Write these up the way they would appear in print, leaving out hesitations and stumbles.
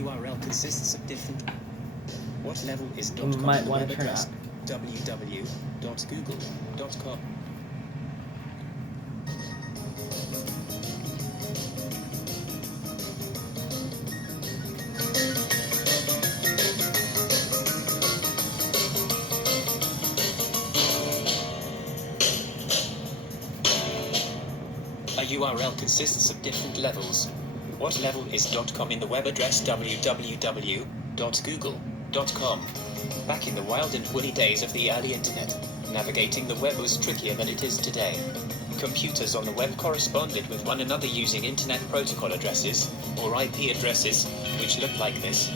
URL consists of different... What level is You .com might in the want web to turn address? up. www.google.com. A URL consists of different levels. What level is .com in the web address? www.google.com. Back in the wild and woolly days of the early internet, navigating the web was trickier than it is today. Computers on the web corresponded with one another using internet protocol addresses, or IP addresses, which looked like this.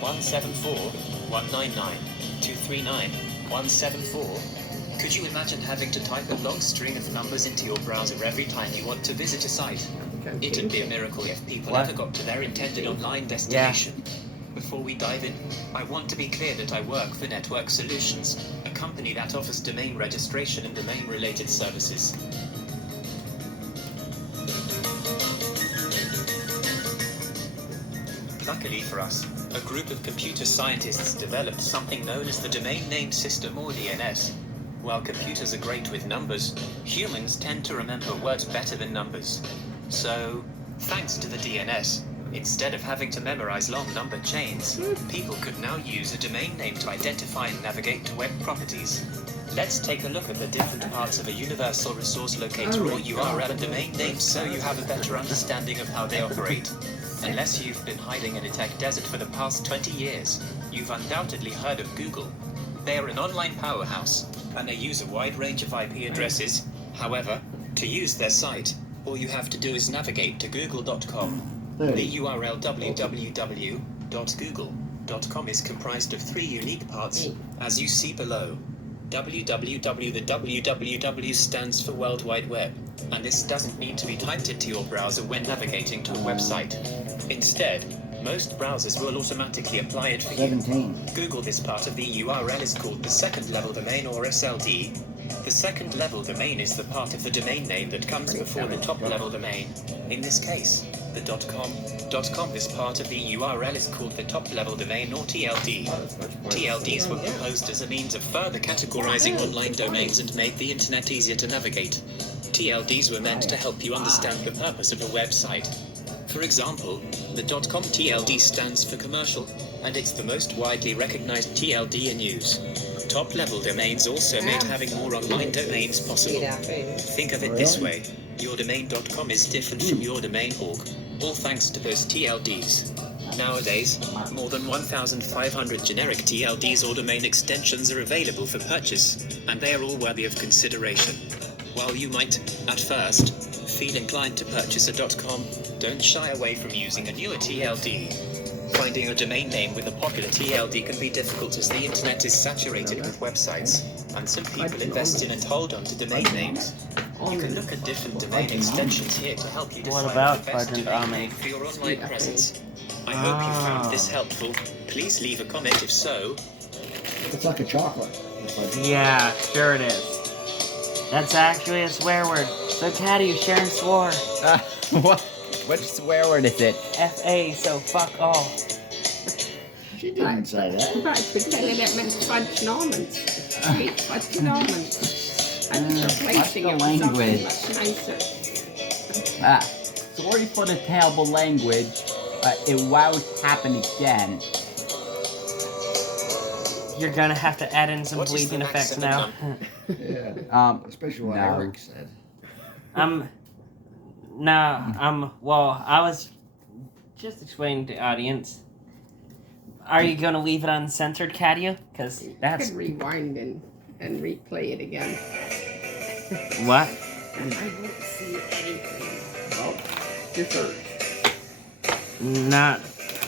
174.199.239.174. Could you imagine having to type a long string of numbers into your browser every time you want to visit a site? It'd be a miracle if people ever got to their intended online destination. Before we dive in, I want to be clear that I work for Network Solutions, a company that offers domain registration and domain-related services. Luckily for us, a group of computer scientists developed something known as the Domain Name System, or DNS. While computers are great with numbers, humans tend to remember words better than numbers. So, thanks to the DNS, instead of having to memorize long number chains, people could now use a domain name to identify and navigate to web properties. Let's take a look at the different parts of a universal resource locator, or URL, and domain names so you have a better understanding of how they operate. Unless you've been hiding in a tech desert for the past 20 years, you've undoubtedly heard of Google. They are an online powerhouse, and they use a wide range of IP addresses. However, to use their site, all you have to do is navigate to google.com. The URL www.google.com is comprised of 3 unique parts, as you see below. www. The www stands for World Wide Web, and this doesn't need to be typed into your browser when navigating to a website. Instead, most browsers will automatically apply it for you. Google this part of the URL is called the second level domain, or SLD. The second level domain is the part of the domain name that comes before the top level domain. In this case, the .com. This part of the URL is called the top level domain, or TLD. TLDs were proposed as a means of further categorizing online domains and made the internet easier to navigate. TLDs were meant to help you understand the purpose of a website. For example, the .com TLD stands for commercial, and it's the most widely recognized TLD in use. Top-level domains also made having more online domains possible. Think of it this way: your domain.com is different from your domain org, all thanks to those TLDs. Nowadays, more than 1,500 generic TLDs or domain extensions are available for purchase, and they are all worthy of consideration. While you might, at first, feel inclined to purchase a .com, don't shy away from using a newer TLD. Finding a domain name with a popular TLD can be difficult, as the internet is saturated with websites, and some people invest in and hold on to domain names. You can look at different domain extensions here to help you decide the best domain name for your online presence. I hope you found this helpful. Please leave a comment if so. It's like a chocolate. Yeah, sure it is. That's actually a swear word. So, Caddy, Sharon swore. What? Which swear word is it? F-A, so fuck all. She didn't say that. Right, we're telling it meant fudge and almonds. Sweet fudge and almonds. And replacing it with something much nicer. Sorry for the terrible language, but it won't happen again. You're gonna have to add in some bleeping effects now. Yeah. Especially what Eric said. Well, I was just explaining to the audience. Are you gonna leave it uncensored, Cadia? Because that's... You can rewind and replay it again. What? And I won't see anything. Well, dessert.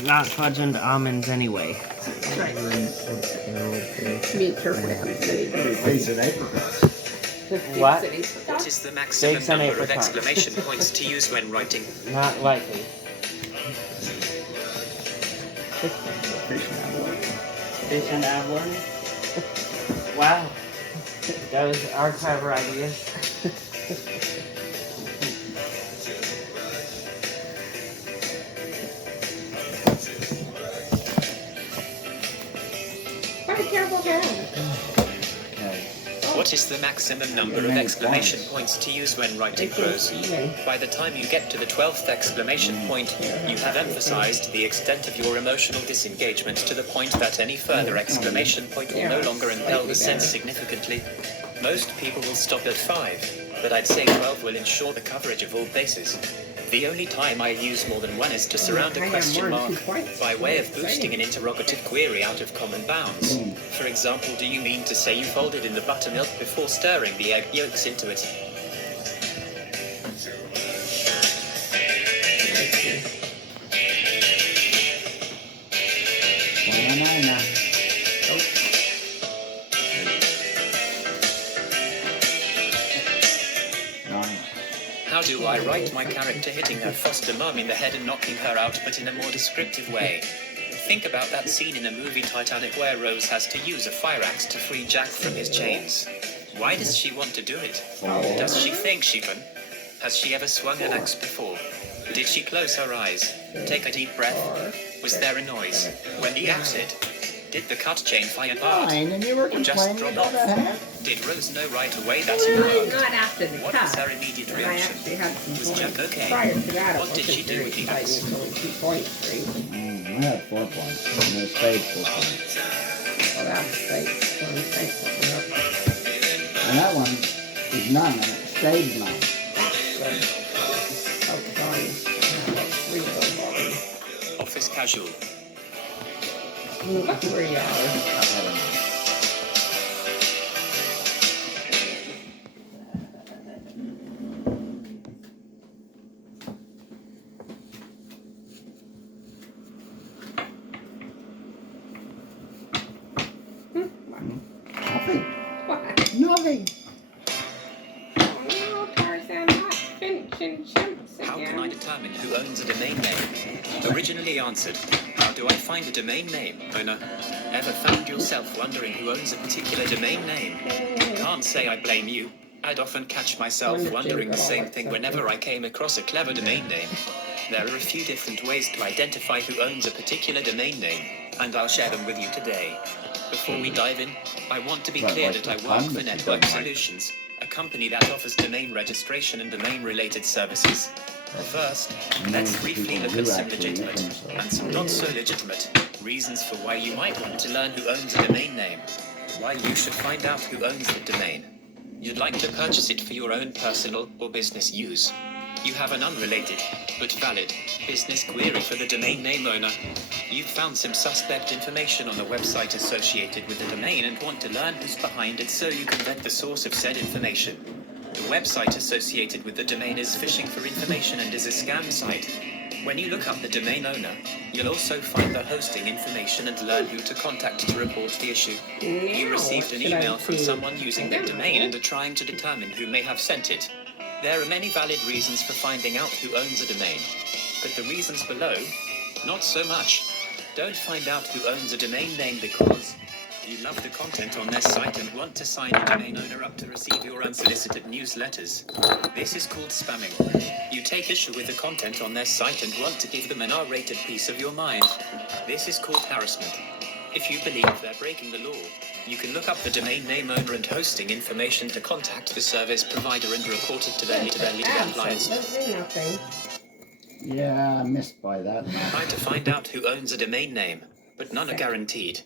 Not fudge and almonds anyway. Right. Me interpret. Figs and apricots. What? What is the maximum number of exclamation points to use when writing? Not likely. Fish and abalone? Wow. Those are clever ideas. What is the maximum number of exclamation points to use when writing prose? By the time you get to the 12th exclamation point, you have emphasized the extent of your emotional disengagement to the point that any further exclamation point will no longer impel the sense significantly. Most people will stop at 5, but I'd say 12 will ensure the coverage of all bases. The only time I use more than one is to surround a question mark by way of boosting an interrogative query out of common bounds. For example, do you mean to say you folded in the buttermilk before stirring the egg yolks into it? How do I write my character hitting her foster mum in the head and knocking her out, but in a more descriptive way? Think about that scene in the movie Titanic where Rose has to use a fire axe to free Jack from his chains. Why does she want to do it? Does she think she can? Has she ever swung an axe before? Did she close her eyes? Take a deep breath? Was there a noise when the axe hit? Did the cut chain fire apart? And you were Or just complaining drop about off? that? Did Rose know right away that it worked? Not after the What cut. was her immediate And I reaction? actually had some Was points. Jack okay? Prior to that, it What did she wasn't do very with the exciting. axe? It's only 2 points for each. I had 4 points. And it stayed 4 points. Well, that's safe. Well, thankful for that. And that one is none, and it stayed none. Good. Oh, sorry. Yeah, that's 3 so far. Office casual. 3 hours. I've had enough. Nothing. What? Nothing. Oh, no, Tarzan, not finching chimps How again. can I determine who owns a domain name? Originally answered, how do I find a domain name owner? Ever found yourself wondering who owns a particular domain name? Can't say I blame you. I'd often catch myself wondering the same thing whenever I came across a clever domain name. There are a few different ways to identify who owns a particular domain name, and I'll share them with you today. Before we dive in, I want to be clear that I work for Network Solutions, a company that offers domain registration and domain-related services. First, let's briefly look at some legitimate and some not so legitimate reasons for why you might want to learn who owns a domain name. Why you should find out who owns the domain. You'd like to purchase it for your own personal or business use. You have an unrelated, but valid, business query for the domain name owner. You've found some suspect information on the website associated with the domain and want to learn who's behind it so you can vet the source of said information. The website associated with the domain is phishing for information and is a scam site. When you look up the domain owner, you'll also find the hosting information and learn who to contact to report the issue. You received an email from someone using their domain and are trying to determine who may have sent it. There are many valid reasons for finding out who owns a domain, but the reasons below, not so much. Don't find out who owns a domain name because you love the content on their site and want to sign a domain owner up to receive your unsolicited newsletters. This is called spamming. You take issue with the content on their site and want to give them an R-rated piece of your mind. This is called harassment. If you believe they're breaking the law, you can look up the domain name owner and hosting information to contact the service provider and report it to their legal compliance. Nothing. Yeah, I missed by that. Try to find out who owns a domain name, but none are guaranteed.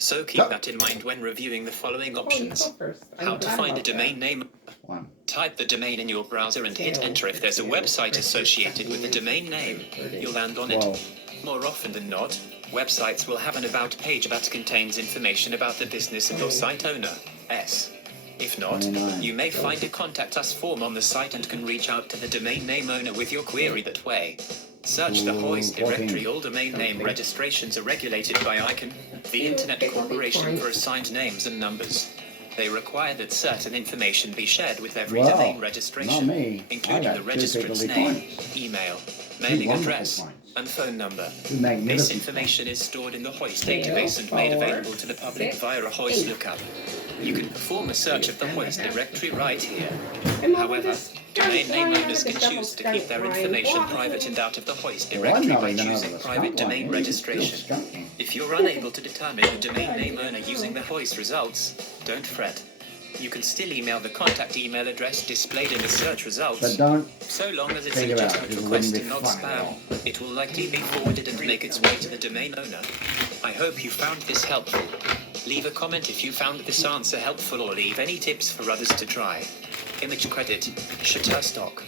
So keep that in mind when reviewing the following options. How to find a domain name. One. Type the domain in your browser and hit enter if there's a website associated with the domain name. You'll land on it. 12. More often than not, websites will have an about page that contains information about the business of your site owner. If not, 29. you may find a contact us form on the site and can reach out to the domain name owner with your query that way. Search the Hoist 14. directory. All domain name registrations are regulated by ICANN, the Internet Corporation for Assigned Names and Numbers. They require that certain information be shared with every Well, domain not registration, me. I including got the 2 registrant's pickly name, points. email, mailing wonderful address, points. and phone number. 2 This magnificent information is stored in the Hoist database and made available to the public via a Hoist lookup. You can perform a search of the Hoist directory right here. However, domain name owners can choose to keep their information private and out of the Hoist Well, I'm directory not by even out of choosing the private skunk domain line. It's registration. still skunk line. If you're unable to determine the domain name owner using the Hoist results, don't fret. You can still email the contact email address displayed in the search results. But don't So long as it's a figure out, legitimate it request wouldn't be and not fun at all. spam, it will likely be forwarded and make its way to the domain owner. I hope you found this helpful. Leave a comment if you found this answer helpful or leave any tips for others to try. Image credit, Shutterstock.